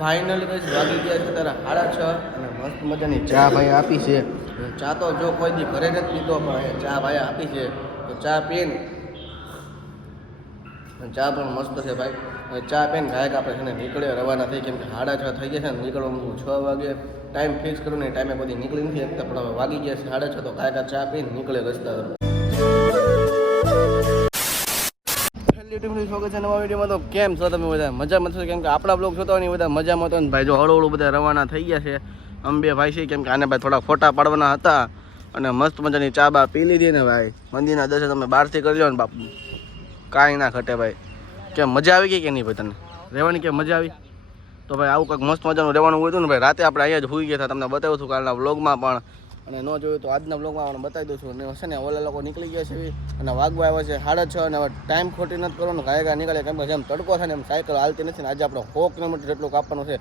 Finally કઈ વાગી ગયા છે તારા 6:30 અને મસ્ત મજાની ચા ભાઈ આપી છે. ચા તો જો કોઈ દી ઘરે નથી પીતો પણ ચા ભાઈ આપી છે તો ચા પીને ચા પણ મસ્ત છે ભાઈ. ચા પીને ગાયક આપણે છે ને નીકળે રવાના થઈ કેમ કે 6:30 થઈ ગયા છે ને નીકળવાનું 6 વાગે ટાઈમ ફિક્સ કરું ને ટાઈમે બધી નીકળી નથી શકતા પણ હવે વાગી ગયા છે 6:30 તો ગાયકા ચા પીને નીકળે રસ્તા તરફ. સ્વાગત છે નવા વિડીયોમાં. તો કેમ છો તમે બધા? મજામાં છો? કેમ કે આપણા બ્લોગ જોતા હોય ને બધા મજામાં તો ને ભાઈ જો હળવું બધા રવાના થઈ ગયા છે. અંબે ભાઈ છે કેમ કે આને ભાઈ થોડા ફોટા પાડવાના હતા અને મસ્ત મજાની ચા બા પી લીધી ને ભાઈ. મંદિરના દર્શન તમે બહારથી કરી લો ને બાપુ કાંઈ ના ઘટે ભાઈ. કેમ મજા આવી ગઈ કે નહીં ભાઈ? તને રહેવાની કેમ મજા આવી? તો ભાઈ આવું કંઈક મસ્ત મજાનું રહેવાનું હોય હતું ને ભાઈ. રાતે આપણે અહીંયા જ હોઈ ગયા હતા, તમને બતાવ્યું હતું કાલના વ્લોગમાં પણ, અને ન જોયું તો આજના વ્લોગમાં પણ બતાવી દઉં છું. અને છે ને ઓલા લોકો નીકળી ગયા છે અને વાગવા આવ્યા છે 6:30 અને હવે ટાઈમ ખોટી નથી કરવાનો. ગાયગા નીકળે કેમ કે જેમ તડકો થાય ને એમ સાયકલ હાલતી નથી ને આજે આપણે 100 કિલોમીટર જેટલું કાપવાનું છે.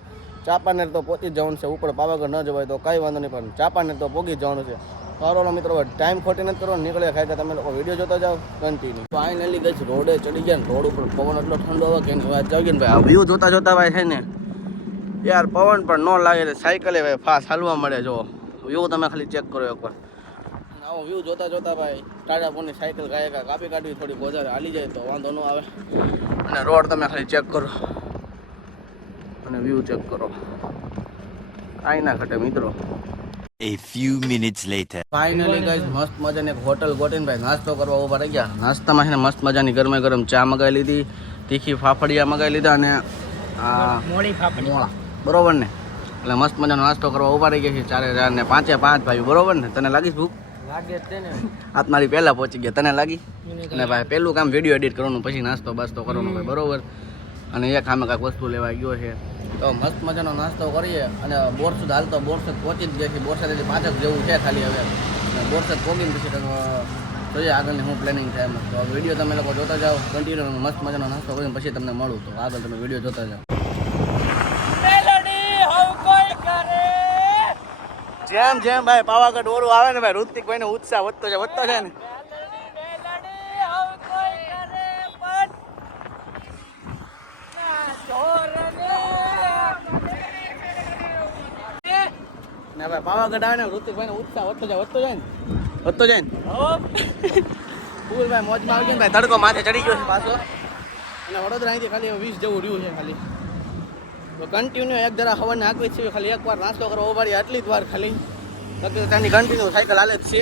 ચાપાનેર તો પહોંચી જવાનું છે, ઉપર પાવાગઢ ન જવાય તો કાંઈ વાંધો નહીં પણ ચાપાનેર તો પહોંચી જવાનું છે. સારો મિત્રો ટાઈમ ખોટી નથી કરવાનો, નીકળે ખાય તમે લોકો વિડીયો જોતા જાઓ કન્ટિન્યુ. ફાઇનલી ગઈ રોડે ચડી ગયા ને રોડ ઉપર પવન એટલો ઠંડો આવે કે એની વાત જાવી ને ભાઈ. આ વ્યૂ જોતા જોતા ભાઈ છે ને યાર પવન પણ ન લાગે ને સાયકલે ભાઈ ફાસ્ટ હાલવા મળે. જો વ્યૂ તમે ખાલી ચેક કરો એકવાર. આવો વ્યૂ જોતા જોતા ભાઈ ટાટા ફોનની સાયકલ ગાયકા કાપી કાઢવી થોડી વધારે હાલી જાય તો વાંધો ન આવે. અને રોડ તમે ખાલી ચેક કરો અને વ્યૂ ચેક કરો, કાંઈ ના ઘટે મિત્રો. A few minutes later. Finally guys મસ્ત મજાની એક હોટલ ગોતીને ભાઈ નાસ્તો કરવા ઊભા રહી ગયા. નાસ્તામાં છે ને મસ્ત મજાની ગરમે ગરમ ચા મગાવી લીધી, તીખી ફાફડિયા મગાવી લીધા અને મોળી ફાફડિયા બરોબર ને. એટલે મસ્ત મજાનો નાસ્તો કરવા ઊભા રહી ગયા છે 4 ને 5 ભાઈ બરોબર ને. તને લાગી ભૂખ? લાગે છે ને. આજ મારી પહેલા પહોંચી ગયા, તને લાગી? અને ભાઈ પહેલું કામ વિડીયો એડિટ કરવાનું, પછી નાસ્તો બાસ્તો કરવાનો ભાઈ બરોબર. અને એક આમે કાંઈક વસ્તુ લેવા ગયો છે તો મસ્ત મજાનો નાસ્તો કરીએ અને બોરસદ હાલતો બોરસદ પહોંચી જ ગયા છે. બોરસદ પાછળ જેવું છે ખાલી હવે. બોરસદ પહોંચીને પછી તમે જોઈએ આગળની શું પ્લાનિંગ થાય એમ. તો વિડીયો તમે લોકો જોતા જાઓ કન્ટિન્યુ. મસ્ત મજાનો નાસ્તો કરીને પછી તમને મળું તો આગળ તમે વિડીયો જોતા જાઓ. જેમ જેમ ભાઈ પાવાગઢ ઓરું આવે ને ભાઈ ઋતિકભાઈ નો ઉત્સાહ વધતો છે ને. ને ભાઈ પાવાગઢ આવે ને ઋતિકભાઈ નો ઉત્સાહ વધતો જાય ને ફૂલ ભાઈ મોજમાં આવી ગઈ ભાઈ. તડકો માથે ચડી ગયો છે પાછો અને વડોદરા અહીંથી ખાલી 20 જેવું રહ્યું છે ખાલી. તો કન્ટિન્યુ એક જરા હવાને આકવી છે ખાલી એકવાર નાસ્તો કરવા ઉભા રહી આટલી જ વાર ખાલી. ત્યાંની કન્ટિન્યુ સાયકલ હાલે જ છે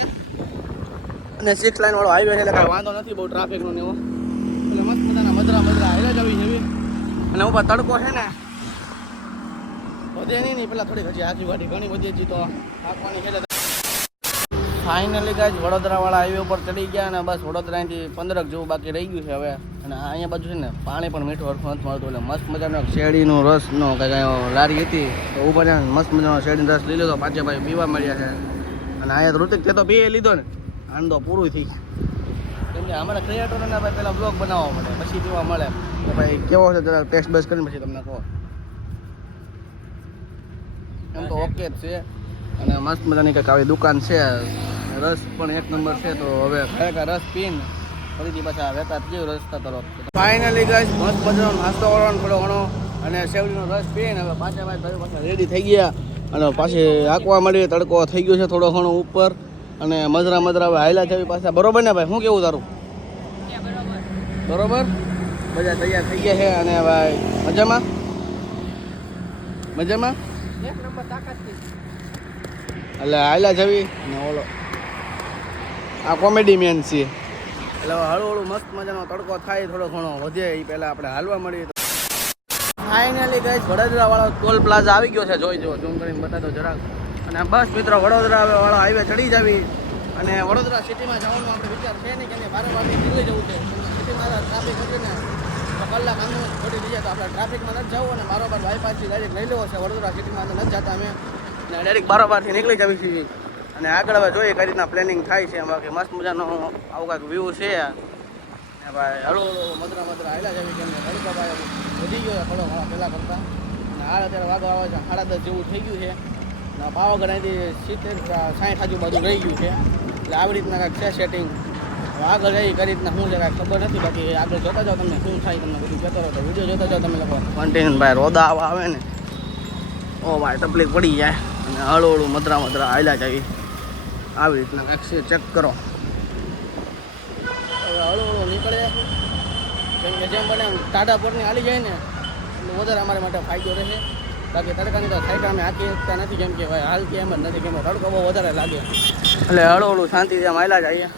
અને 6 લાઈન વાળો હાઈવે છે એટલે કાંઈ વાંધો નથી બહુ ટ્રાફિકનો ને એવો. એટલે મસ્ત મજાના મદરા હાઈલા જ આવી જેવી. અને ઉપર તડકો છે ને વધે નહીં પેલા થોડી હજી આજુબાજુ ઘણી બધી હજી તો આંકવાની છે. ફાઇનલી ગાઈસ વડોદરાવાળા હાઈવે ઉપર ચડી ગયા અને બસ વડોદરાથી 15 જેવું બાકી રહી ગયું છે હવે. અને અહીંયા બાજુ છે ને પાણી પણ મીઠું હરખું નથી મળતું એટલે મસ્ત મજાનો શેરડીનો રસનો કંઈક લારી હતી તો ઉપર મસ્ત મજાનો શેરડીનો રસ લઈ લીધો. પાછા ભાઈ પીવા મળ્યા છે અને અહીંયા તો ઋતિક તે તો પીએ લીધો ને આને તો પૂરું થઈ ગયું. કેમ કે અમારા ક્રિએટરોને ભાઈ પહેલાં બ્લોગ બનાવવા મળે પછી પીવા મળે તો ભાઈ કેવો છે જરા ટેસ્ટ બેસ્ટ કરીને પછી તમને કહો. એમ તો ઓકે જ છે અને મસ્ત મજાની કંઈક આવી દુકાન છે. રસ પણ એક નંબર છે તો હવે ખરેખર રસ પીને ફરીથી પાછા વહેતા જેવું રસ્તા તરફ. ફાઇનલી ગાઈસ મસ્ત મજાનો નાસ્તો કરવાનો થોડો ઘણો અને શેરડીનો રસ પીને હવે પાછા ભાઈ પાછા રેડી થઈ ગયા અને પાછી આંકવા મળી. તડકો થઈ ગયો છે થોડો ઘણો ઉપર અને મજરા હવે હાયલા છે પાછા બરોબર ને ભાઈ? શું કેવું તારું? બરોબર બધા તૈયાર થઈ ગયા છે અને ભાઈ મજામાં એક નંબર તાકાતથી એટલે હાયલા જવી અને ઓલો આ કોમેડી મેન છે એટલે હળવું મસ્ત મજાનો તડકો થાય થોડો ઘણો વધે એ પહેલાં આપણે હાલવા મળીએ. ફાઇનલી ગાઈસ વડોદરા વાળો ટોલ પ્લાઝા આવી ગયો છે, જોઈ જો ઝૂમ કરીને બતાતો જરાક. અને બસ મિત્રો વડોદરા વાળો હાઈવે ચડી જાવી અને વડોદરા સિટીમાં જવાનો આપણે વિચાર છે નહીં કે બારોબારથી નીકળી જવું છે. સિટીમાં ટ્રાફિક હતી ને તો કલાક આમ થોડી થઈ જાય તો આપણે ટ્રાફિકમાં નથી જવું અને બારોબાર બાયપાસથી ડાયરેક્ટ લઈ લેવો છે. વડોદરા સિટીમાં અમે નથી જતા અમે અને ડાયરેક્ટ બારોબારથી નીકળી જવી છીએ. અને આગળ હવે જોઈએ કઈ રીતના પ્લાનિંગ થાય છે. બાકી મસ્ત મજાનો આવું કાંઈક વ્યૂ છે ને ભાઈ. હળવું મદરા હાયલા જ આવી કેમ તડકો ભાઈ વધી ગયો થોડો ઘણો પહેલાં કરતાં. અને આ અત્યારે વાગો આવે છે 10:30 જેવું થઈ ગયું છે અને પાવાગઢ અહીંથી 70-60 આજુબાજુ રહી ગયું છે. એટલે આવી રીતના કાંઈક છે સેટિંગ. આગળ જઈ કઈ રીતના શું છે કાંઈ ખબર નથી. બાકી આગળ જોતા જાઓ તમને શું થાય તમને બધું જતો રહો તો વિડીયો જોતા જાઓ તમે લોકો કન્ટિન્યુ. ભાઈ રોદા આવે ને ઓ ભાઈ તકલીફ પડી જાય અને હળવું હળવું મધરા મધરા હાલ્યા જાય આવી રીતના કાંઈક છે ચેક કરો હવે હળવું હળવું નીકળે કેમ કે જેમ બને ટાટા પોટની હાલી જાય ને એટલે વધારે અમારા માટે ફાયદો રહે બાકી તડકાની તો થાયકા અમે હાકી શકતા નથી કેમ કે ભાઈ હાલ કે એમ જ નથી કેમ તડકો બહુ વધારે લાગે એટલે હળવું હળવું શાંતિથી આમ હાલ્યા જાય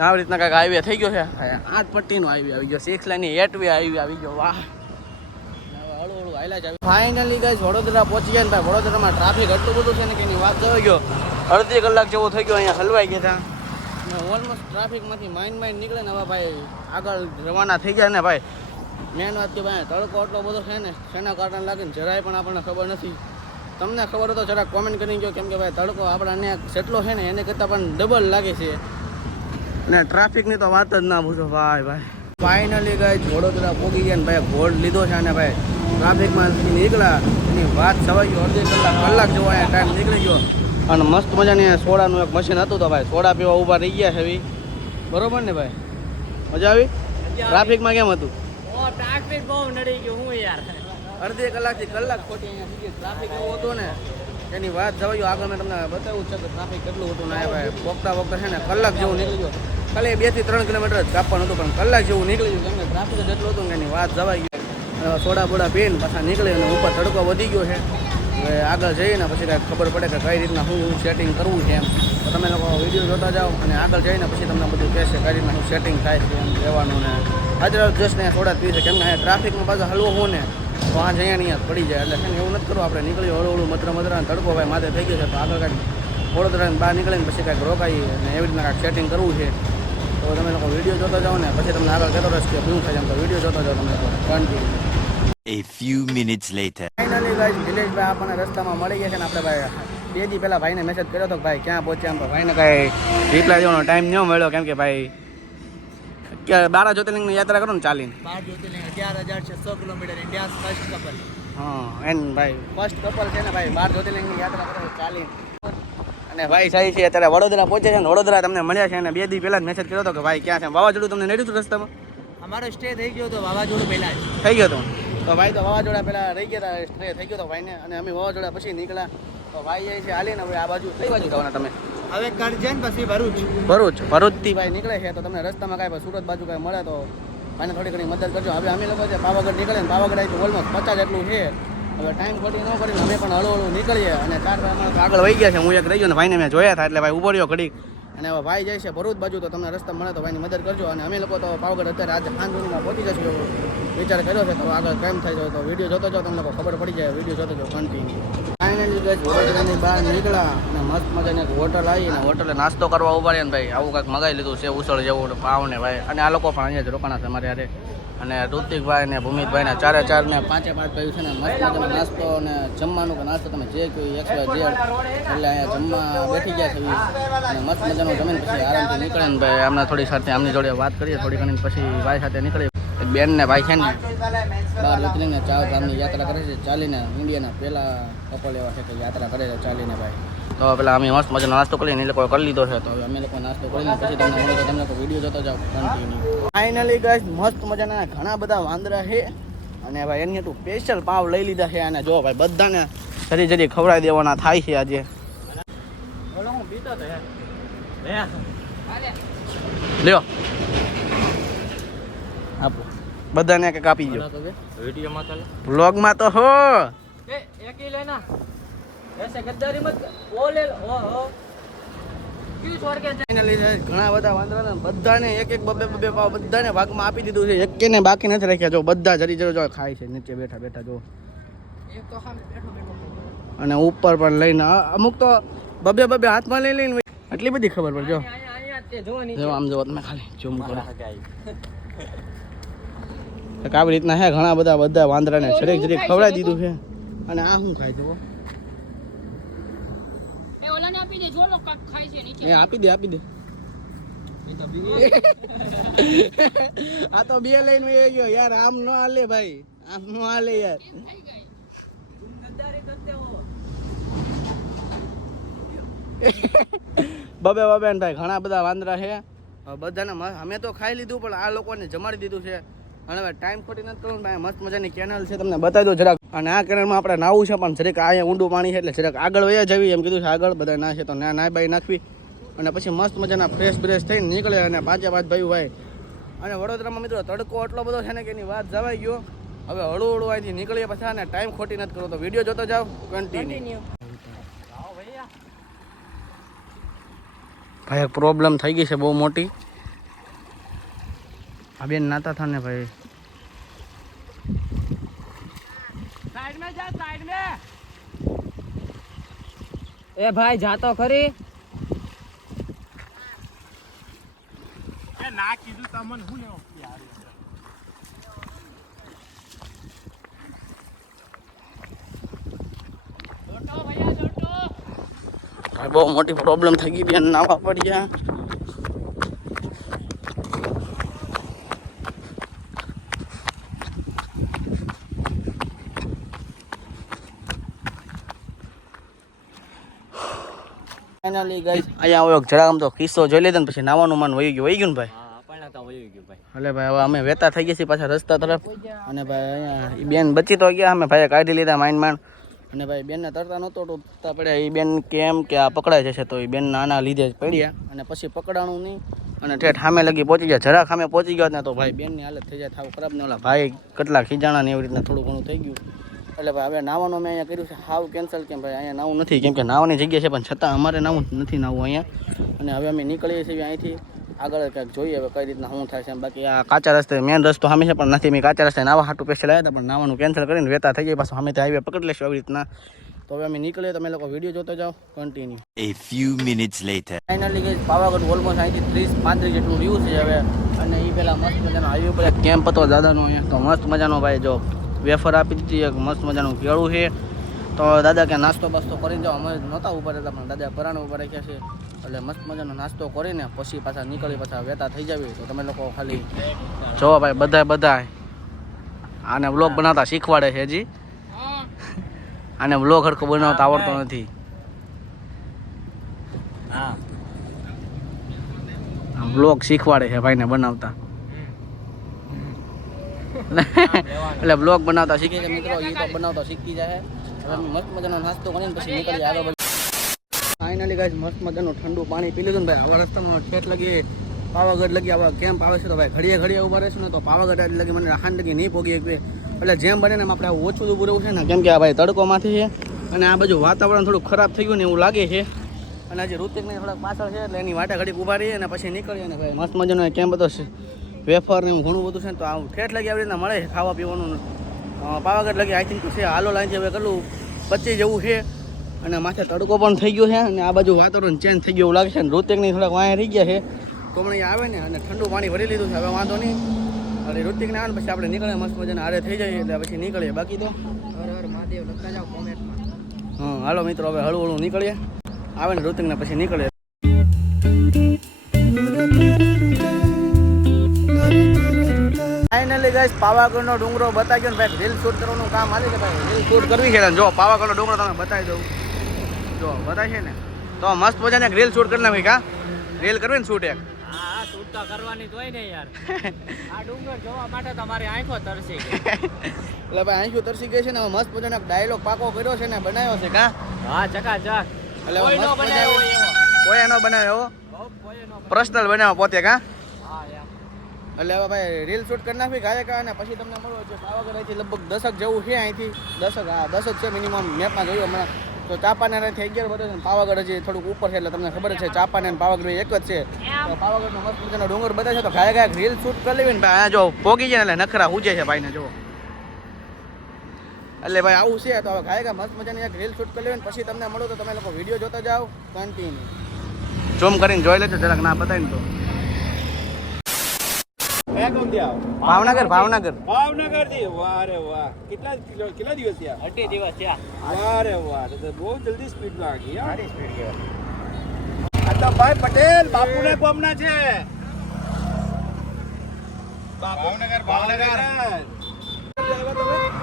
આવી રીતના કાંઈક હાઈવે થઈ ગયો છે 8 પટ્ટીનો હાઈવે આવી ગયો 6 લાઈનની 8 વે હાઈવે આવી ગયો વાહ હળવું હાલ્યા જાય ફાઇનલી ગાઈસ વડોદરા પહોંચી ગયા ને ભાઈ વડોદરામાં ટ્રાફિક એટલું બધું છે ને કે એની વાત જોઈ ગયો અડધી કલાક જેવો થઈ ગયો અહીંયા હલવાઈ ગયા હતા ઓલમોસ્ટ ટ્રાફિકમાંથી માઇન્ડ નીકળે ને હવે ભાઈ આગળ રવાના થઈ ગયા ને ભાઈ મેન વાત કે ભાઈ તડકો એટલો બધો છે ને શેના કારણે લાગે ને જરાય પણ આપણને ખબર નથી તમને ખબર હોય તો જરા કોમેન્ટ કરી ગયો કેમ કે ભાઈ તડકો આપણા જેટલો છે ને એને કરતાં પણ ડબલ લાગે છે અને ટ્રાફિકની તો વાત જ ના પૂછો ભાઈ ફાઇનલી ગાઈસ વડોદરા પહોંચી ગયા ને ભાઈ બોર્ડ લીધો છે અને ભાઈ ટ્રાફિકમાંથી નીકળ્યા એની વાત સવાઈ ગયો અડધી કલાક જેવો અહીંયા ટાઈમ નીકળી ગયો અને મસ્ત મજાની સોડાનું એક મશીન હતું તો ભાઈ સોડા પીવા ઊભા રહી ગયા છે બરોબર ને ભાઈ મજા આવી ટ્રાફિકમાં કેમ હતું ટ્રાફિક બહુ નડી ગયું હું યાર અડધી કલાકથી કલાક ખોટી અહીંયા થઈ ગઈ ટ્રાફિક એવો હતો ને એની વાત જવાયો આગળ મેં તમને બતાવ્યું છે કે ટ્રાફિક કેટલું હતું ને ભાઈ પોકતા છે ને કલાક જેવું નીકળી ગયો ખાલી 2 થી 3 કિલોમીટર જ કાપવાનું હતું પણ કલાક જેવું નીકળી ગયું કેમ કે ટ્રાફિક જેટલું હતું ને એની વાત જવાઈ ગઈ સોડા બોડા પીને પાછા નીકળી અને ઉપર તડકો વધી ગયો છે હવે આગળ જઈને પછી કાંઈક ખબર પડે કે કઈ રીતના શું સેટિંગ કરવું છે એમ તો તમે લોકો વિડીયો જોતા જાઓ અને આગળ જઈને પછી તમને બધું કહેશે કઈ રીતના શું સેટિંગ થાય છે એમ રહેવાનું ને હાજર જસ્ટ ને સોડા પી છે કેમ કે અહીંયા ટ્રાફિકમાં પાછો હલવો હું ને તો આ જ અહીંયા પડી જાય એટલે છે ને એવું નથી કરવું આપણે નીકળ્યું હળવું મધરા તડકો ભાઈ માથે થઈ ગયો છે તો આગળ કાંઈક વડોદરાને બહાર નીકળીને પછી કાંઈક રોકાઈ અને એવી રીતના કાંઈક સેટિંગ કરવું છે તો તમે લોકો વિડીયો જોતા જાઓ ને પછી તમને આગળ કહેતો રહેશે કે શું થાય એમ તો વિડીયો જોતા જાઓ તમે continue A few minutes later. Finally guys Nileshbhai આપણને રસ્તામાં મળી ગયા છે ને આપણે ભાઈ 2 દી પહેલાં ભાઈને મેસેજ કર્યો હતો કે ભાઈ ક્યાં પહોંચ્યા એમ તો ભાઈને કાંઈ રિપ્લાય દેવાનો ટાઈમ ન મળ્યો કેમ કે ભાઈ 12 જ્યોતિર્લિંગની યાત્રા કરો ને ચાલીને 12 જ્યોતિર્લિંગ 11,600 કિલોમીટર ઇન્ડિયાઝ ફર્સ્ટ કપલ હા એન્ડ ભાઈ ફર્સ્ટ કપલ છે ને ભાઈ 12 જ્યોતિર્લિંગની યાત્રા કરો ચાલીને અને ભાઈ સાહેબ છે અત્યારે વડોદરા પહોંચે છે ને વડોદરા તમને મળ્યા છે અને 2 દી પહેલાં જ મેસેજ કર્યો હતો કે ભાઈ ક્યાં છે વાવાઝોડું તમને નડ્યું હતું રસ્તામાં અમારો સ્ટે થઈ ગયો હતો વાવાઝોડું પહેલાં જ થઈ ગયો હતો તો ભાઈ તો વાવાઝોડા પહેલાં રહી ગયા હતા સ્ટે થઈ ગયો હતો ભાઈને અને અમે વાવાઝોડા પછી નીકળ્યા તો ભાઈ જાય છે હાલીને હવે આ બાજુ કઈ બાજુ જવાના તમે હવે કરજણ પછી ભરૂચથી ભાઈ નીકળે છે તો તમને રસ્તામાં કાંઈ સુરત બાજુ કાંઈ મળે તો ભાઈને થોડી ઘણી મદદ કરજો હવે અમે લોકો છે પાવાગઢ નીકળે ને પાવાગઢ આવી ઓલમોસ્ટ 50 જેટલું છે હવે ટાઈમ ખોટી ન કરીને અમે પણ હળવું નીકળીએ અને 4 ભાઈ આગળ વહી ગયા છે હું એક રહી ગયો ને ભાઈને મેં જોયા હતા એટલે ભાઈ ઉભો રહ્યો ઘડીક અને હવે ભાઈ જાય છે ભરૂચ બાજુ તો તમને રસ્તા મળે તો ભાઈની મદદ કરજો અને અમે લોકો તો પાવાગઢ અત્યારે આજે સાંજ સુધીમાં પહોંચી જશું વિચાર કર્યો છે તો આગળ કેમ થાય છે તો વિડીયો જોતો જાઓ તમને ખબર પડી જાય વિડીયો જોતો જાઓ કન્ટિન્યુ ફાઇનલી ગઈ વડોદરાની બહાર નીકળ્યા અને મસ્ત મજાની એક હોટલ આવી અને હોટલે નાસ્તો કરવા ઉભા રહ્યા ને ભાઈ આવું કાંઈક મગાવી લીધું છે ઉસળ જેવું પાવ ને ભાઈ અને આ લોકો પણ અહીંયા જ રોકાણા છે અમારે યારે અને ઋતિકભાઈ ને ભૂમિતભાઈ ને 4 ને 5 કહ્યું છે ને મસ્ત મજાનો નાસ્તો અને જમવાનું કે નાસ્તો તમે જે કહ્યું XYZ એટલે અહીંયા જમવા બેઠી ગયા છે અને મસ્ત મજાનું જમીન પછી આરામથી નીકળે ને ભાઈ આમના થોડી સાથે આમની જોડે વાત કરીએ થોડી ઘણી પછી ભાઈ સાથે નીકળી એક બેન ને ભાઈ છે ને 12 જ્યોતિર્લિંગને 4 ધામની યાત્રા કરે છે ચાલીને ઇન્ડિયાના પહેલા કપલ એવા છે કે યાત્રા કરે છે ચાલીને ભાઈ તો પેલા અમે મસ્ત મજાનો નાસ્તો કરીને એ લોકો કરી લીધો છે તો અમે લોકો નાસ્તો કરીને પછી તમને મળે તો તમને વિડીયો જોતો જાઓ કન્ટિન્યુ ફાઇનલી ગાઈસ મસ્ત મજાના ઘણા બધા વાંદરા છે અને ભાઈ એની તું સ્પેશિયલ પાવ લઈ લીધા છે અને જો ભાઈ બધાને જરી ખવડાવી દેવાના થાય છે આજે લ્યો આપો બધાને કંઈક આપી દો વ્લોગમાં તો હો ઘણા બધા વાંદરા બધાને એક બબે પાવ બધાને ભાગમાં આપી દીધું છે એકેને બાકી નથી રાખ્યા જો બધા જરી જો ખાય છે નીચે બેઠા જો અને ઉપર પણ લઈને અમુક તો બબે હાથમાં લઈને એટલી બધી ખબર પડે જો આમ જો તમે ખાલી ઝૂમ કરો આવી રીતના હે ઘણા બધા વાંદરાને જરી ખવડાવી દીધું છે અને આ શું ખાય જુઓ આપી દે આ તો બે લઈને વહી ગયો યાર આમ ન હાલે ભાઈ આમ ન હાલે યાર બબે ને ભાઈ ઘણા બધા વાંદરા છે બધાને અમે તો ખાઈ લીધું પણ આ લોકોને જમાડી દીધું છે અને હવે ટાઈમ ખોટી નથી કરવું ભાઈ, મસ્ત મજાની કેનલ છે, તમને બતાવી દો જરાક. અને આ કેનલમાં આપણે નાવું છે, પણ જરાક અહીંયા ઊંડું પાણી છે એટલે જરાક આગળ વયા જવી એમ કીધું છે. આગળ બધા ના છે તો ના નાય બાઈ નાખવી અને પછી મસ્ત મજાના ફ્રેશ બ્રેશ થઈને નીકળે. અને પાંચે પાંચ ભાઈ અને વડોદરામાં મિત્રો તડકો એટલો બધો છે ને કે એની વાત જવાઈ ગયો. હવે હળવું હળવું અહીંથી નીકળીએ પછી અને ટાઈમ ખોટી નથી કરવો, તો વિડીયો જોતો જાઓ કન્ટિન્યુ. ભાઈ એક પ્રોબ્લેમ થઈ ગઈ છે બહુ મોટી. આ બેન નાતા થા ને ભાઈ. એ ભાઈ જાતો ખરી. ના કીધું તમને શું લેવો ભાઈ બહુ મોટી પ્રોબ્લેમ થઈ ગઈ બેન, નાવા પડ્યા. ફાઇનલી ગાઈસ અહીંયા આવ્યો જરાક આમ તો કિસ્સો જોઈ લીધો ને પછી નાવાનું મન વહી ગયું ને ભાઈ. એટલે ભાઈ હવે અમે વેતા થઈ ગયા છીએ પાછા રસ્તા તરફ. અને ભાઈ અહીંયા ઈ બેન બચી તો ગયા, અમે ભાઈ કાઢી લીધા માંડ. અને ભાઈ બેનને તરતા નહોતો તૂટતા પડ્યા. એ બેન કેમ કે આ પકડાય જશે તો એ બેન આના લીધે જ પડ્યા અને પછી પકડાણું નહીં અને ઠેઠ સામે લગી પહોંચી ગયા. જરાક સામે પહોંચી ગયો ને તો ભાઈ બેનની હાલત થઈ જાય થાવ ખરાબ ને. ઓલા ભાઈ કેટલા ખીજાણા ને એવી રીતના થોડું ઘણું થઈ ગયું. એટલે ભાઈ હવે નાવાનું મેં અહીંયા કર્યું છે હાવ કેન્સલ. કેમ ભાઈ અહીંયા નાવું નથી, કેમ કે નાવાની જગ્યા છે પણ છતાં અમારે નાવું નથી નાવું અહીંયા. અને હવે અમે નીકળીએ છીએ અહીંથી આગળ ક્યાંક જોઈએ હવે કઈ રીતના શું થાય છે. બાકી આ કાચા રસ્તે મેન રસ્તો સામે છે પણ નથી. મેં કાચા રસ્તે નાવા હાટું પેસ્ટ લાવ્યા હતા પણ નાવાનું કેન્સલ કરીને વેતા થઈ જાય પાછું સામેથી હાઈવે પકડી લેશું આવી રીતના. તો હવે અમે નીકળીએ, તમે લોકો વિડીયો જોતા જાઓ continue. A few minutes later. Finally ગઈ પાવાગઢ ઓલમોસ્ટ અહીંથી 30-35 જેટલું રહ્યું છે હવે. અને એ પહેલાં મસ્ત મજાનો હાઈવે પર એક કેમ્પ હતો દાદાનો અહીંયા. તો મસ્ત મજાનો ભાઈ જો વેફર આપી દીધી, એક મસ્ત મજાનું કેળું છે. તો દાદા કે નાસ્તો બાસ્તો કરીને જાઓ, અમે નહોતા ઉભા રહેતા પણ દાદા પરાણે ઉભા રાખ્યા છે. એટલે મસ્ત મજાનો નાસ્તો કરીને પછી પાછા નીકળી પાછા વેતા થઈ જાવી. તો તમે લોકો ખાલી જોવો ભાઈ બધા આને વ્લોગ બનાવતા શીખવાડે છે હજી. આને વ્લોગ હરખો બનાવતા આવડતો નથી. હા વ્લોગ શીખવાડે છે ભાઈને બનાવતા. એટલે બ્લોગ બનાવતા શીખે છે મિત્રો. એ તો બનાવતા શીખી જાય. હવે મસ્ત મજાનો નાસ્તો કરીને પછી નીકળી આગળ. ફાઇનલી ગાઈસ મસ્ત મજાનું ઠંડુ પાણી પી લીધું ને ભાઈ. આવા રસ્તામાં ઠેઠ લગી પાવાગઢ લગી આવા કેમ્પ આવે છે તો ભાઈ ઘડીએ ઊભા રહેશું ને તો પાવાગઢ લગી મને હાન લગી નહીં પોગી એક. એટલે જેમ બને ને એમ આપણે ઓછું ઊભું રહેવું છે ને, કેમ કે આ ભાઈ તડકોમાંથી છે અને આ બાજુ વાતાવરણ થોડું ખરાબ થઈ ગયું ને એવું લાગે છે. અને હજી ઋતિકને થોડાક પાછળ છે એટલે એની વાટે ઘડીક ઊભા રહીએ અને પછી નીકળીએ. ને ભાઈ મસ્ત મજાનો કેમ્પ બધો છે, વેફર ને એવું ઘણું બધું છે. તો આવું ઠેઠ લગી આવી રીતના મળે છે ખાવા પીવાનું. પાવાગઢ લગી આઈ થિંક છે હાલો લાઈન છે હવે કેટલું 25 જેવું છે. અને માથે તડકો પણ થઈ ગયો છે અને આ બાજુ વાતાવરણ ચેન્જ થઈ ગયું એવું લાગે છે. અને ઋતિકની થોડાક વાંહે રહી ગયા છે તો હમણાં આવે ને અને ઠંડુ પાણી ભરી લીધું છે હવે વાંધો નહીં. અને ઋતિકને આવે ને પછી આપણે નીકળીએ મસ્ત મજાને હારે થઈ જાય એટલે પછી નીકળીએ. બાકી તો મહાદેવ લખતા જાઓ કોમેન્ટમાં. હા હાલો મિત્રો હવે હળવું નીકળીએ. આવે ને ઋતિકને પછી નીકળીએ. ફાઇનલી ગાઈસ પાવાગઢનો ડુંગરો બતાવી ગયો ને ભાઈ. રીલ શૂટ કરવાનું કામ આવી છે ભાઈ. રીલ શૂટ કરવી છે ને જો પાવાગઢનો ડુંગરો તમે બતાવી દઉં. જો બતાવી છે ને તો મસ્ત મજાને એક રીલ શૂટ કરી નાખી. કા રીલ કરવી ને શૂટ એક. હા શૂટ તો કરવાની જ હોય ને યાર. આ ડુંગર જોવા માટે તમારી આંખો તરસી ગઈ. એટલે ભાઈ આંખો તરસી ગઈ છે ને મસ્ત મજાનો ડાયલોગ પાકો કર્યો છે ને બનાવ્યો છે. કા હા ચકાચક. એટલે કોઈ નો મસ્ત બનાવ્યો મજા એવો. કોઈ એનો બનાવ્યો કોઈ નો પર્સનલ બનાવ્યો પોતે. કા હા યાર. એટલે હવે ભાઈ રીલ શૂટ કરી નાખી ગાયકા અને પછી તમને મળો છે પાવાગઢ. અહીંથી લગભગ 10 જેવું છે અહીંથી 10 હા 10 જ છે મિનિમમ. મેપમાં જોયું હમણાં તો ચાંપાનેરથી 11 બધો છે. પાવાગઢ હજી થોડુંક ઉપર છે એટલે તમને ખબર છે ચાંપાનેર પાવાગઢ એક જ છે. તો પાવાગઢનો મસ્ત મજાનો ડુંગર બધા છે તો ગાયકા રીલ શૂટ કરી લેવી ને ભાઈ. આ જો પોગી જાય એટલે નખરા હુજે છે ભાઈને જો. એટલે ભાઈ આવું છે તો હવે ગાયકા મસ્ત મજાની એક રીલ શૂટ કરી લેવી ને પછી તમને મળો તો તમે લોકો વિડીયો જોતા જાઓ કન્ટિન્યુ. ઝૂમ કરીને જોઈ લેજો જરાક ના બતાવીને તો. ભાવનગર ભાવનગર થી. વાહ રે વાહ, કેટલા દિવસ થયા? 18 દિવસ થયા. વાહ રે વાહ, તો બહુ જલ્દી સ્પીડ લાગી યાર. સારી સ્પીડ કહેવાય. ભાઈ પટેલ બાપુને કોમના છે. ભાવનગર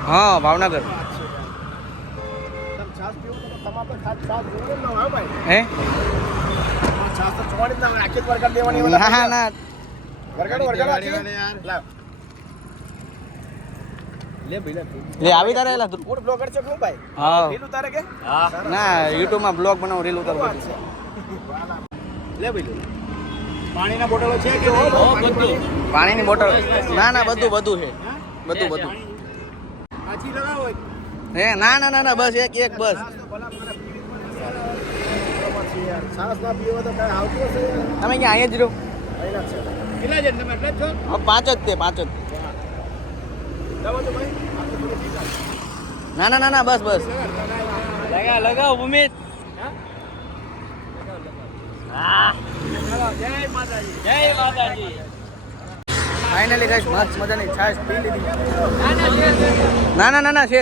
હા ભાવનગર. છાસ પીવું તો તમારે છાસ જોડે ન હોય ભાઈ. હે છાસ તો છોડી દે આખી વરગાડ દેવાની. ના વરગાડ યાર. લાવ લે ભાઈ લે લે આવી તારે એલા તું ફૂડ બ્લોગર છે કોણ ભાઈ હા રીલ ઉતારે કે ના YouTube માં બ્લોગ બનાવું રીલ ઉતારું બધું. લે ભાઈ લે પાણીના બોટલો છે કે પાણીની બોટલ ના ના બધું છે બધું પાછી લગાવો હે ના ના ના ના બસ એક બસ સાસ ના પીવો તો કઈ આવતું હશે તમે ક્યાં અહીંયા જ રહ્યો કેટલા જણ તમે એટલે જ છો હા, પાંચ જ જાવો તો ભાઈ આપણે થોડું પીતા ના બસ લગાવ ભૂમિત જય માતાજી જય માતાજી. ફાઇનલી ગાઈસ મસ્ત મજાની છાશ પી લીધી ના ના છે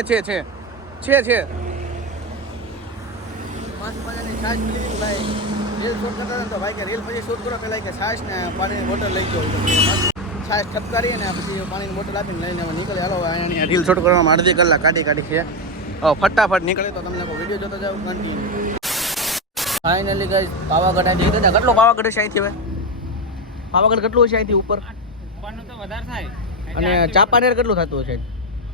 મસ્ત મજાની છાશ પી લીધી ભાઈ રીલ શૂટ કરતા હતા તો ભાઈ કે રીલ પછી શૂટ કરો પેલા કે છાશ ને પાણીની બોટલ લઈ ગયો છાશ ઠપકારી ને પછી પાણીની બોટલ આપીને લઈને હવે નીકળે હાલો અહીંયા રીલ શૂટ કરવામાં અડધી કલાક કાઢી છે હવે ફટાફટ નીકળે તો તમને વિડીયો જોતા જાવ કન્ટિન્યુ. ફાઇનલી ગાઈસ પાવાગઢ આવી ગયા કેટલો પાવાગઢ છે અહીંથી હવે પાવાગઢ કેટલું છે અહીંથી ઉપર ઉપરનું તો વધારે થાય અને ચાપાનેર કેટલું થતું હશે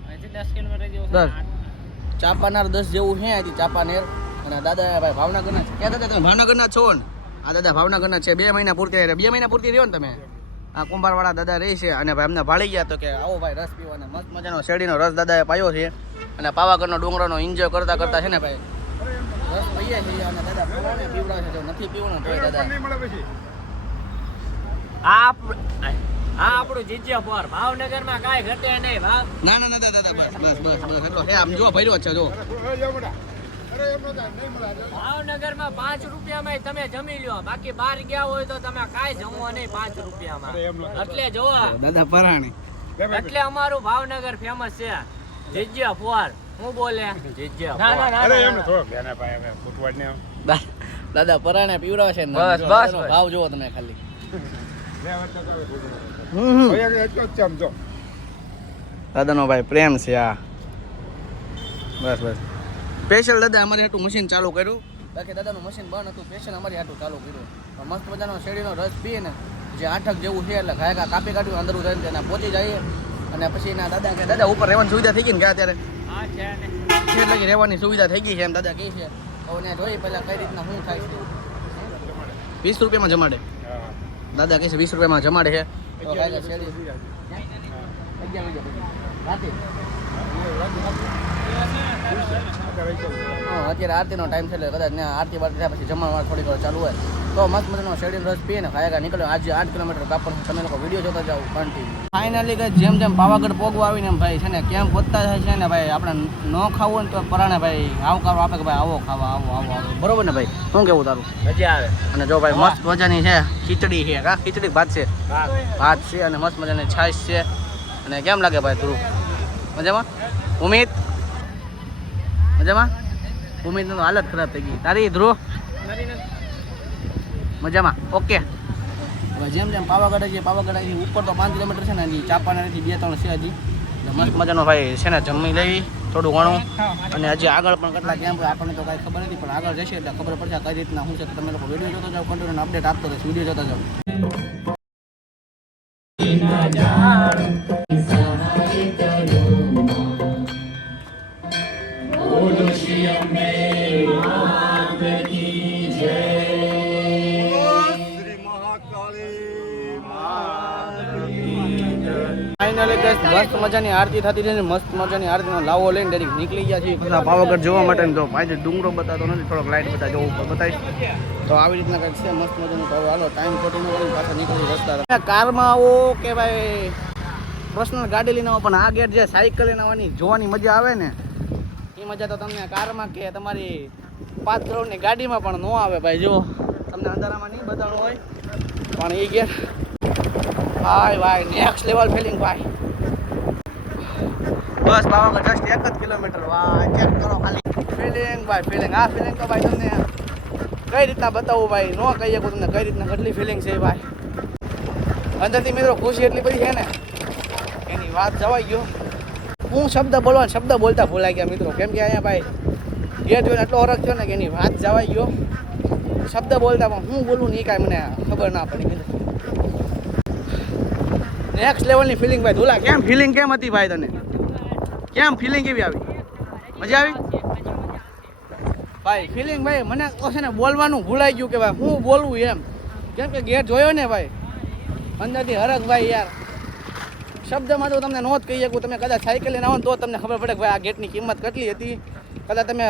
અહીંથી 10 કિલોમીટર જેવું 10 ચાપાનેર 10 જેવું છે અહીંથી ચાપાનેર અને દાદા ભાઈ ભાવનગરના છે ક્યાં દાદા તમે ભાવનગરના છો ને આ દાદા ભાવનગરના છે 2 મહિના પૂરતી રહ્યો ને તમે આ કુંભારવાળા દાદા રહે છે અને ભાઈ અમને ભાળી ગયા તો કે આવો ભાઈ રસ પીવાનો મસ્ત મજાનો શેરડીનો રસ દાદાએ પાયો છે અને પાવાગઢનો ડુંગરોનો એન્જોય કરતા છે ને ભાઈ રસ પીએ છીએ અને દાદા પીવાને પીવડાવે છે જો નથી પીવાનો તો દાદા આ આપણું જીજ્યા પર ભાવનગરમાં કાંઈ ઘટે નહીં ભાવ. ના દાદા બસ એટલો હે આમ જો ભર્યો છે જો ભાવનગરમાં 5 રૂપિયામાં તમે જમી લ્યો બાકી બહાર ગયા હોય તો તમે કાંઈ જમવો નહીં 5 રૂપિયામાં એટલે જોવા દાદા પરાણી એટલે અમારું ભાવનગર ફેમસ છે જીજ્યા ફોર હું બોલે જીજ્યા દાદા પરાણે પીવડાવે છે ને બસ, જો, બસ, એનો બસ. ભાવ જોવો તમે ખાલી દાદાનો ભાઈ પ્રેમ છે આ બસ સ્પેશિયલ દાદા અમારે હાટું મશીન ચાલુ કર્યું બાકી દાદાનું મશીન બંધ હતું સ્પેશિયલ અમારી હાટું ચાલુ કર્યું તો મસ્ત મજાનો શેરડીનો રસ પીએ ને જે આઠક જેવું છે એટલે ઘાયકા કાપી કાઢ્યું અંદર જઈને તેના પહોંચી જઈએ અને પછી એના દાદા કે દાદા ઉપર રહેવાની સુવિધા થઈ ગઈ ને કે અત્યારે હા છે ને એટલે કે રહેવાની સુવિધા થઈ ગઈ છે એમ દાદા કહે છે હવે ત્યાં જોઈ પહેલાં કઈ રીતના શું થાય છે 20 રૂપિયામાં જમાડે દાદા કહે છે 20 રૂપિયામાં જમાડે છે તો કાંઈ શેરડી 11 વાગ્યા રાતે અત્યારે આરતીનો ટાઈમ છે એટલે કદાચ ત્યાં આરતી બારતી થયા પછી જમણવાર થોડીક વાર ચાલુ હોય તો મસ્ત મજાનો શેરડીનો રસ પીએ ને ખાયા નીકળ્યો આજે 8 કિલોમીટર કાપવાનું તમે લોકો વિડીયો જોતા જાઓ કન્ટિન્યુ. ફાઇનલી કે જેમ પાવાગઢ પોગવા આવીને એમ ભાઈ છે ને કેમ પહોંચતા થાય છે ને ભાઈ આપણે ન ખાવું હોય ને તો પરાણે ભાઈ આવકારો આપે કે ભાઈ આવો ખાવા આવો બરોબર ને ભાઈ શું કેવું તારું મજા આવે અને જો ભાઈ મસ્ત મજાની છે ખીચડી છે કા ખીચડી ભાત છે અને મસ્ત મજાની છાશ છે અને કેમ લાગે ભાઈ થોડું મજામાં ઉમેદની તો હાલત ખરાબ થઈ ગઈ તારી ધ્રુવ મજામાં ઓકે હવે જેમ પાવાગઢ છે પાવાગઢ અહીંથી ઉપર તો 5 કિલોમીટર છે ને હજી ચાપાનેરથી 2-3 છે હજી એટલે મસ્ત મજાનો ભાઈ છે ને જમી લેવી થોડું ઘણું અને હજી આગળ પણ કેટલા કેમ્પ આપણને તો કાંઈ ખબર નથી પણ આગળ જશે એટલે ખબર પડશે કઈ રીતના શું છે તો તમે લોકો વિડીયો જોતા જાઓ કન્ટિન્યુ અપડેટ આપતો રહેશે વિડીયો જોતા જાઓ. ફાઇનલી મસ્ત મજાની આરતી થતી છે ને મસ્ત મજાની આરતીનો લાવો લઈને ડાયરેક્ટ નીકળી ગયા છીએ બધા પાવાગઢ જોવા માટે તો ભાઈ ડુંગરો બતાતો નથી થોડોક લાઈટ બધા જોવું ઉપર બતાવીશ તો આવી રીતના કંઈક છે મસ્ત મજાનું તો હાલો ટાઈમ ખોટી ન કરી પાછા નીકળી રસ્તા કારમાં આવો કે ભાઈ પર્સનલ ગાડી લઈને આવો પણ આ ગેટ જે સાયકલ લઈને આવવાની જોવાની મજા આવે ને એ મજા તો તમને કારમાં કે તમારી 5 કરોડની ગાડીમાં પણ ન આવે ભાઈ જો તમને અંધારામાં નહીં બતાવવાનું હોય પણ એ ગેટ ભાઈ નેક્સ્ટ લેવલ ફિલિંગ ભાઈ બસ પાવાગઢ જસ્ટ 1 જ કિલોમીટર વાહ ચેક કરો ખાલી ફિલિંગ આ ફિલિંગ તો ભાઈ તમને કઈ રીતના બતાવું ભાઈ ન કહી શકું તમને કઈ રીતના કેટલી ફિલિંગ છે ભાઈ અંદરથી મિત્રો ખુશી એટલી બધી છે ને એની વાત જવાઈ ગયો હું શબ્દ બોલતા ભૂલાઈ ગયા મિત્રો કેમ કે અહીંયા ભાઈ ગેટ જોઈને એટલો હરખ થયો ને કે એની વાત જવાઈ ગયો શબ્દ બોલતા પણ હું બોલું નહીં કાંઈ મને ખબર ના પડી મિત્રો નેક્સ્ટ લેવલની ફિલિંગ ભાઈ ધુલા કેમ ફિલિંગ કેમ હતી ભાઈ તને કેમ ફિલિંગ કેવી આવી? મજા આવી ભાઈ? ફિલિંગ ભાઈ મને તો છે ને બોલવાનું ભૂલાઈ ગયું કે ભાઈ હું બોલવું એમ, કેમ કે ગેટ જોયો ને ભાઈ અંદરથી હરખ ભાઈ યાર, શબ્દમાં તો તમને નોંધ કહી શકું. તમે કદાચ સાયકલ લઈને આવો ને તો તમને ખબર પડે કે ભાઈ આ ગેટની કિંમત કેટલી હતી. કદાચ તમે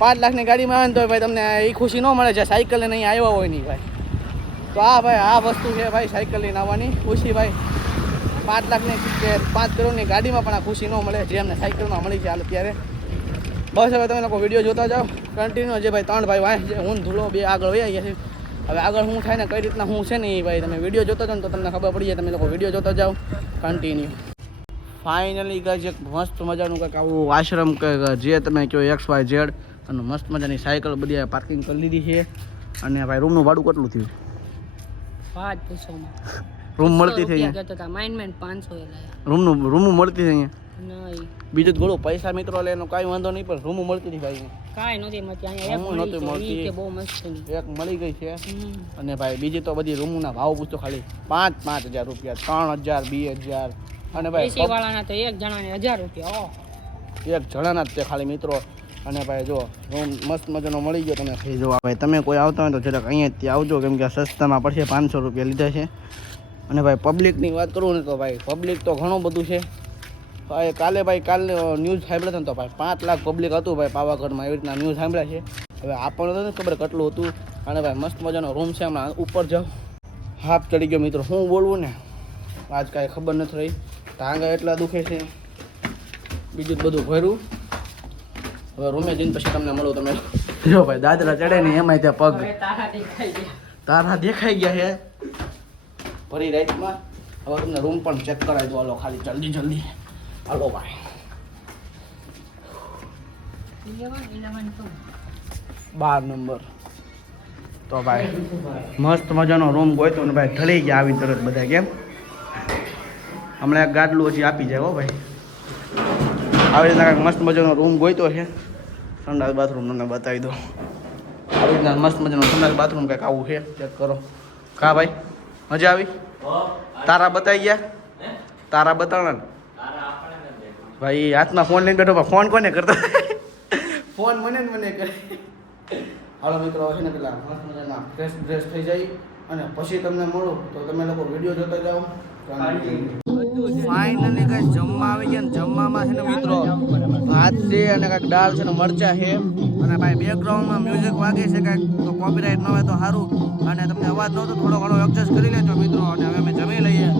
5 લાખની ગાડીમાં આવે ને તો ભાઈ તમને એ ખુશી ન મળે જે સાયકલ લઈને અહીં આવ્યા હોય નહીં ભાઈ. તો આ ભાઈ આ વસ્તુ છે ભાઈ સાયકલ લઈને આવવાની ખુશી ભાઈ. 5 લાખની કે 5 કરોડની ગાડીમાં પણ આ ખુશી ન મળે જે અમને સાયકલમાં મળી છે હાલ અત્યારે. બસ હવે તમે લોકો વિડીયો જોતા જાઓ કન્ટિન્યુ. જે ભાઈ 3 ભાઈ વાંચ છે, હું ધૂલો 2 આગળ વહી ગયા છે. હવે આગળ શું થાય ને કઈ રીતના હું છે ને એ ભાઈ તમે વિડીયો જોતા જાઓ ને તો તમને ખબર પડી જાય. તમે લોકો વિડીયો જોતા જાઓ કન્ટિન્યુ. ફાઇનલી ગાઈસ એક મસ્ત મજાનું કંઈક આવું આશ્રમ કે જે તમે કહો XYZ અને મસ્ત મજાની સાયકલ બધી પાર્કિંગ કરી લીધી છે. અને ભાઈ રૂમનું ભાડું કેટલું થયું? વાત પૂછોમાં રૂમ મળતી થઈ રૂપિયા કહેતો હતા માઇન્ડ 500 એ લાયા રૂમ મળતી થઈ અહીંયા. નહીં બીજું જ ઘણું પૈસા મિત્રો લે એનો કાંઈ વાંધો નહીં, પણ રૂમ મળતી હતી ભાઈ. કાંઈ નહોતી મળતી અહીંયા એક નહોતી મળી મળતી. છે, ઈ કે બહુ મસ્ત ની એક મળી ગઈ છે. અને ભાઈ બીજી તો બધી રૂમના ભાવ પૂછતો ખાલી 5,000 રૂપિયા, 3,000, 2,000. અને ભાઈ એસી વાળાના તો એક જણાને 1000 રૂપિયા. એક જણાના જ તે ખાલી મિત્રો. અને ભાઈ જો રૂમ મસ્ત મજાનો મળી ગયો. તમે ખાઈ જો ભાઈ તમે કોઈ આવતા હોય તો જરાક અહીંયા આવજો, કેમ કે સસ્તામાં પડશે. 500 રૂપિયા લીધા છે. અને ભાઈ પબ્લિકની વાત કરું ને તો ભાઈ પબ્લિક તો ઘણું બધું છે ભાઈ. કાલે ન્યૂઝ સાંભળ્યા હતા ને તો ભાઈ 5 લાખ પબ્લિક હતું ભાઈ પાવાગઢમાં, એવી રીતના ન્યૂઝ સાંભળ્યા છે. હવે આપણને તો નથી ખબર કેટલું હતું. અને ભાઈ મસ્ત મજાનો રૂમ છે. હમણાં ઉપર જાઓ હાફ ચડી ગયો મિત્રો. શું બોલવું ને આજ કાંઈ ખબર નથી રહી. ટાંગા એટલા દુખે છે, બીજું જ બધું ભર્યું. હવે રૂમે જઈને પછી તમને મળું. તમે જો ભાઈ દાદરા ચડે ને એમાંય ત્યાં પગ તારા દેખાઈ ગયા છે ભરી રાઈટમાં. હવે તમને રૂમ પણ ચેક કરાવી દો. હાલો ખાલી જલ્દી હાલો ભાઈ. 12 નંબર તો ભાઈ મસ્ત મજાનો રૂમ ગોઈતો ને ભાઈ ઢળી ગયા આવી તરત બધા. કેમ હમણાં એક ગાડલું હજી આપી જાય હો ભાઈ. આવી રીતના કાંઈક મસ્ત મજાનો રૂમ ગોઈતો છે. સંડાસ બાથરૂમ તમને બતાવી દો. આવી રીતના મસ્ત મજાનો સંડાસ બાથરૂમ કંઈક આવું છે. ચેક કરો. કા ભાઈ મજા આવી? તારા બતાવી ગયા? તારા બતાવણા ને ભાઈ. હાથમાં ફોન લઈને બેઠો. ફોન કોને કરતો? ફોન મને કરે. હાલો મિત્રો છે ને પેલા મસ્ત મજાના ફ્રેશ થઈ જાય અને પછી તમને મળું તો તમે લોકો વિડીયો જોતા જાઓ. ફાઇનલી કઈ જમવા આવી ગયા ને જમવામાં છે ને મિત્રો ભાત છે અને કાંઈક દાળ છે ને મરચા છે. અને ભાઈ બેકગ્રાઉન્ડમાં મ્યુઝિક વાગે છે કાંઈક તો કોપીરાઇટ ન હોય તો સારું. અને તમને અવાજ ન તો થોડો ઘણો એડજસ્ટ કરી લેજો મિત્રો. અને હવે અમે જમી લઈએ.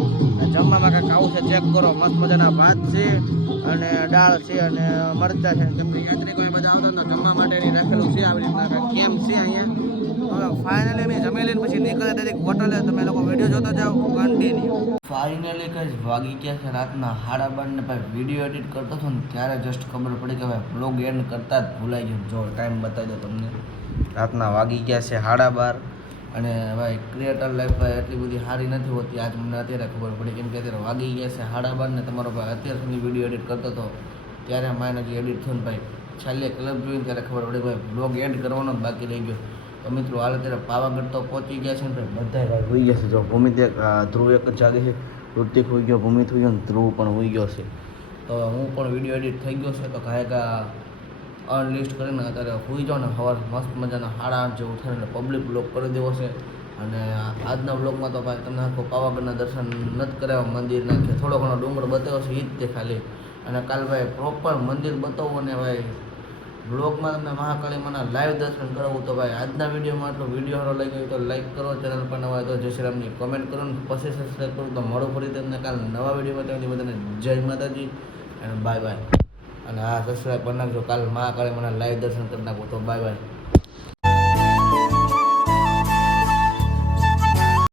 જમવામાં કાંઈક આવું છે ચેક કરો. મસ્ત મજાના ભાત છે અને દાળ છે અને મરચા છે. કેમ કે યાત્રિકો બધા આવતા તો જમવા માટેની રાખેલું છે આવી રીતના કાંઈક કેમ છે અહીંયા. હવે ફાઇનલી અમે જમી લઈને પછી નીકળ્યા ત્યાંથી હોટલે. તમે લોકો વિડીયો જોતા જાઓ કન્ટિન્યુ. ફાઇનલી કઈ વાગી ગયા છે રાતના 12:30 ને ભાઈ વિડીયો એડિટ કરતો હતો ને ત્યારે જસ્ટ ખબર પડી કે ભાઈ બ્લોગ એન્ડ કરતા જ ભૂલાઈ ગયો. જો ટાઈમ બતાવી દો તમને. રાતના વાગી ગયા છે 12:30. અને ભાઈ ક્રિએટર લાઈફ ભાઈ એટલી બધી સારી નથી હોતી. આજ મને અત્યારે ખબર પડી, કેમ કે અત્યારે વાગી ગયા છે 12:30 ને તમારો ભાઈ અત્યાર સુધી વિડીયો એડિટ કરતો હતો ત્યારે મારે હજી એડિટ થયું ને ભાઈ છેલ્લે ક્લબ જોઈને ત્યારે ખબર પડી ભાઈ બ્લોગ એન્ડ કરવાનો જ બાકી રહી ગયો. તો મિત્રો હાલ અત્યારે પાવાગઢ તો પહોંચી ગયા છે ને ભાઈ બધા ભાઈ હોઈ ગયા છે. જો ભૂમિ ધ્રુવ એક જ જાગે છે, ઋતિક હોઈ ગયો, ભૂમિ થઈ ગયો ને ધ્રુવ પણ હોઈ ગયો છે. તો હું પણ વિડીયો એડિટ થઈ ગયો છે તો કાંઈકા અનલિસ્ટ કરીને અત્યારે હોઈ જાઓ ને સવાર મસ્ત મજાના 8:30 જેવું થાય એટલે પબ્લિક બ્લોગ કરી દેવો છે. અને આજના બ્લોગમાં તો ભાઈ તમને આખો પાવાગઢના દર્શન નથી કરાવ્યા મંદિરના, કે થોડો ઘણો ડુંગર બતાવ્યો છે એ જ તે ખાલી. અને કાલ ભાઈ પ્રોપર મંદિર બતાવવું અને ભાઈ બ્લોગમાં તમને મહાકાળી માના લાઈવ દર્શન કરાવવું. તો ભાઈ આજના વિડીયોમાં આટલો વિડીયો સારો લાગ્યો હોય તો લાઈક કરો, ચેનલ પર નવા હોય તો જય શ્રી રામની કોમેન્ટ કરો ને પછી સબસ્ક્રાઈબ કરો. તો મળો ફરી તમને કાલ નવા વિડીયોમાં. ત્યાંથી બધાને જય માતાજી અને બાય બાય. અને હા સબસ્ક્રાઈબ કરી નાખજો. કાલ મહાકાળી માના લાઈવ દર્શન કરી નાખો. તો બાય બાય.